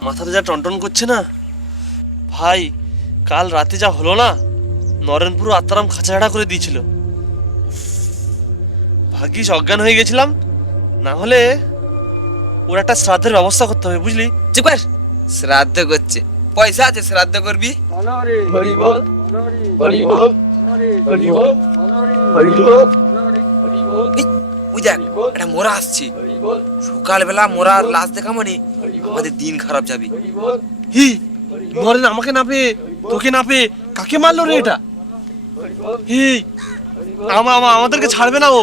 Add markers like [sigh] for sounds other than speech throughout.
মাথাটা যা টনটন করছে না ভাই কাল রাতে যা হলো না নরেনপুর আত্মারাম খাঁচাড়া করে দিয়েছিল ভাগ্যিস অজ্ঞান হয়ে গেছিলাম না হলে ওর একটা শ্রাদ্ধের ব্যবস্থা করতে হবে বুঝলি চুপ কর শ্রাদ্ধ করছে পয়সা আছে শ্রাদ্ধ করবি ওই দেখ একটা মোরা আসছে সকালবেলা মোরার লাশ দেখা মানে আমাদের দিন খারাপ যাবে হি নরেন আমাকে না পেয়ে তোকে না পেয়ে কাকে মারলো রে এটা হি আমা আমা আমাদেরকে ছাড়বে না ও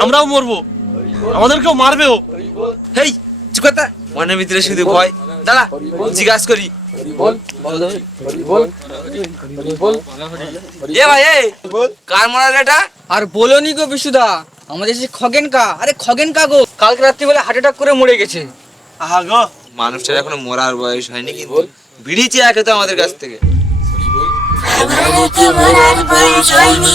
আমরাও মরবো। আমাদেরকেও মারবে ও। হেই চুপ কর তা। মনের ভিতরে শুধু ভয়। দাঁড়া জিজ্ঞাসা করি। এ ভাই এ কার মরা এটা? আর বলোনি গো বিশুদা আমাদের সে খগেন কা। আরে খগেন কা গো? কালকে রাত্রিবেলা হার্ট অ্যাটাক করে মরে গেছে। আহা গো। মানুষটার এখনও মরার বয়স হয়নি কিন্তু বিড়ি চেয়ে খেতে আমাদের কাছ থেকে। আমাদেরকে মরার বয়স হয়নি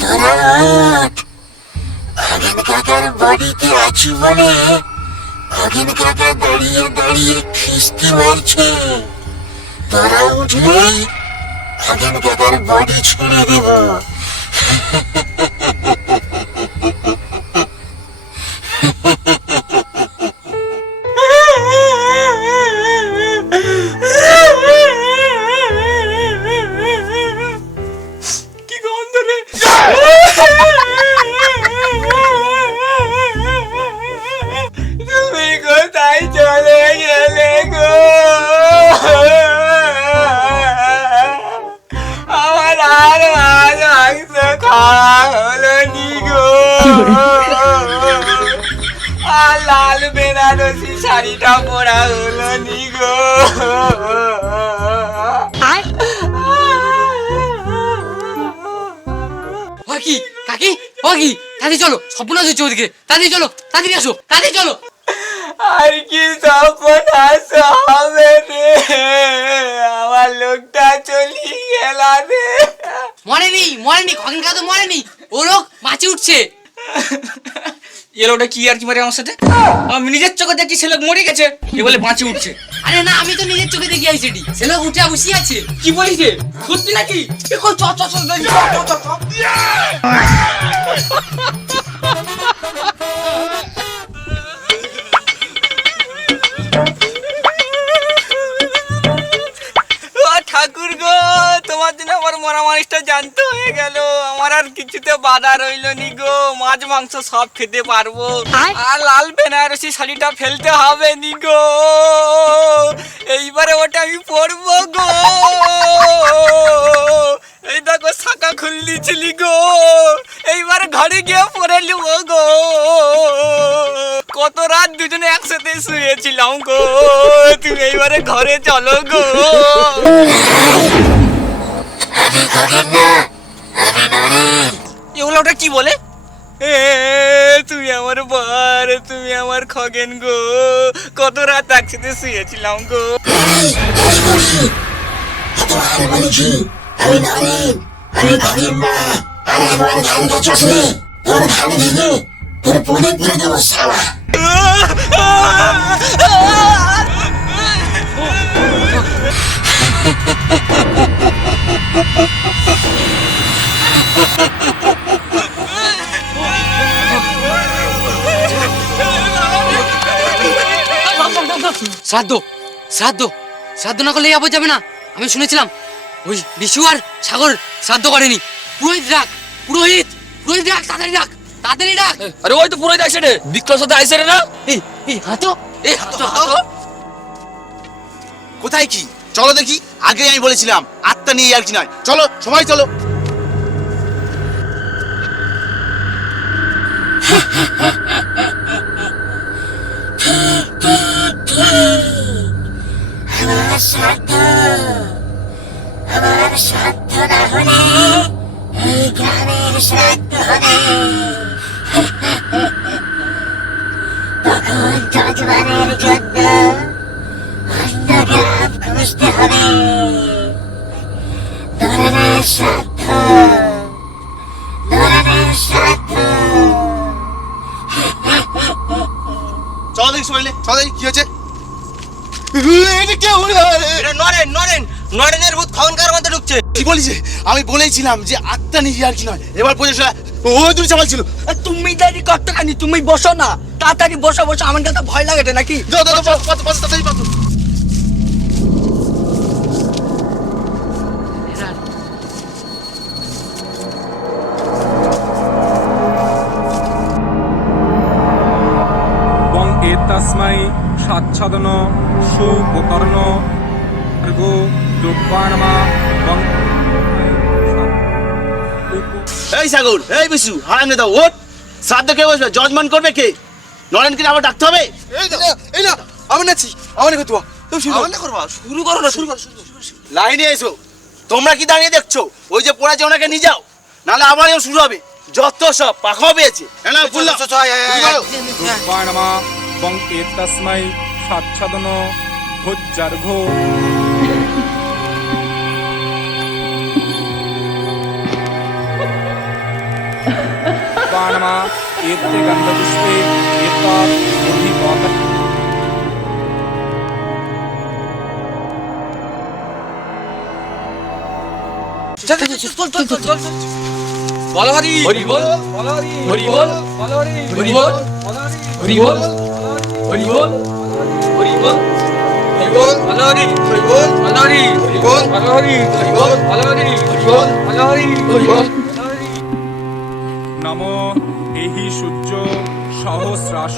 তোরা ওঠ খগেন আছি বলে খগেন কাকা দাঁড়িয়ে দাঁড়িয়ে খিস্তি মারছে। তোরা উঠলেই খগেন কাকার বাড়ি ছেড়ে দেব। আর লাল বেনারসি শাড়িটা পরা হলো নি গো। কাকি কাকি কাকি তাড়াতাড়ি চলো স্বপ্ন হচ্ছে ওদিকে। তাড়াতাড়ি চলো তাড়াতাড়ি আসো তাড়াতাড়ি চলো। আর কি সর্বনাশ হবে রে? আমার লোকটা চলি গেল রে। মরেনি মরেনি খগেন কা তো মরেনি। ও লোক মাছি উঠছে। এলোটা কি আর কি মারে আমার সাথে? আমি নিজের চোখে দেখছি সে লোক মরে গেছে। এ বলে বাঁচে উঠছে। আরে না আমি তো নিজের চোখে দেখি আইছি ডি সে লোক উঠে বসে আছে। কি বলিছে? সত্যি নাকি? এ কই চ চ চ চ, চ, মরা মানুষটা জানতে হয়ে গেল। আমার আর কিছুতে বাধা রইল নি গো। মাছ মাংস সব খেতে পারব। আর লাল বেনারসি শাড়িটা ফেলতে হবে নি গো। এইবারে ওটা আমি পরবো গো। এই দেখো শাখা খুললিছিলি গো। এইবার ঘরে গিয়ে পরে নেব গো। কত রাত দুজনে একসাথে শুয়েছিলাম গো। তুমি এইবারে ঘরে চলো গো। আমি খগেন না আমি নরেন এগুলো ওটা কি বলে এ, তুমি আমার বার তুমি আমার খগেন গো কত রাত একসাথে শুয়েছিলাম গো আর বলেছি আমি নরেন আমি খগেন না আর আমার ধান গাছ আছে তোর ধান ভেঙে তোর পনে দিয়ে দেবো সালা শ্রাদ্ধ শ্রাদ্ধ শ্রাদ্ধ না করলে যাব যাবে না। আমি শুনেছিলাম ওই বিশু আর সাগর শ্রাদ্ধ করেনি। পুরোহিত ডাক পুরোহিত পুরোহিত ডাক তাড়াতাড়ি ডাক তাড়াতাড়ি ডাক। আরে ওই তো পুরো দেখছে রে বিক্রম সাথে আইসে রে না? এই এই হাতো এই হাতো হাতো কোথায় কি? চলো দেখি আগে আমি বলেছিলাম আত্মা নিয়ে আর কি নয়। চলো সময় চলো। [laughs] আমার শ্রাদ্ধ। আমার শ্রাদ্ধ না হলে এই গ্রামের শ্রাদ্ধ হবে। তখন যজমানের জন্য অন্য গ্রাম খুঁজতে হবে। নরনের শ্রাদ্ধ নরনের শ্রাদ্ধ। চলো দেখি সময় চলো দেখি কি হচ্ছে। নরেন নরেন। নরেনের ভূত খনকার মধ্যে ঢুকছে। কি আমি বলেছিলাম যে আত্মা নিয়ে আর কি নয়। এবার বোঝা ও দূরে চামাল ছিল। তুমি দেরি করতে কানি? তুমি বসো না। তাড়াতাড়ি বসো বসো। আমার কাছে ভয় লাগে নাকি? এতস্मै সাচ্ছাদন সুপকর্ণ ভর্গো দুর্বাণমা বং এই সাগর এই বিশু হারাঙ্গে দাও ওট শ্রাদ্ধ কে বসবে জজমান করবে কে নরেনকে আবার ডাকতে হবে এই না এই না আমি নাচি আমার করতে তুমি শুরু আমার করবা শুরু করো না শুরু করো শুরু করো। লাইনে এসো তোমরা কি দাঁড়িয়ে দেখছ ওই যে পড়েছে ওনাকে নিয়ে যাও নাহলে আবার এও শুরু হবে যত সব পাখাও পেয়েছে হ্যাঁ না বললাম এতস্मै সাচ্ছাদন ভোজ্জার্ঘো বাণমা এতে গন্ধপুষ্পে এতৎ অধিপত বলো হরি হরি বল হরি হরি বল হরি হরি বল হরি নম এহি সূর্য সহস্রাশ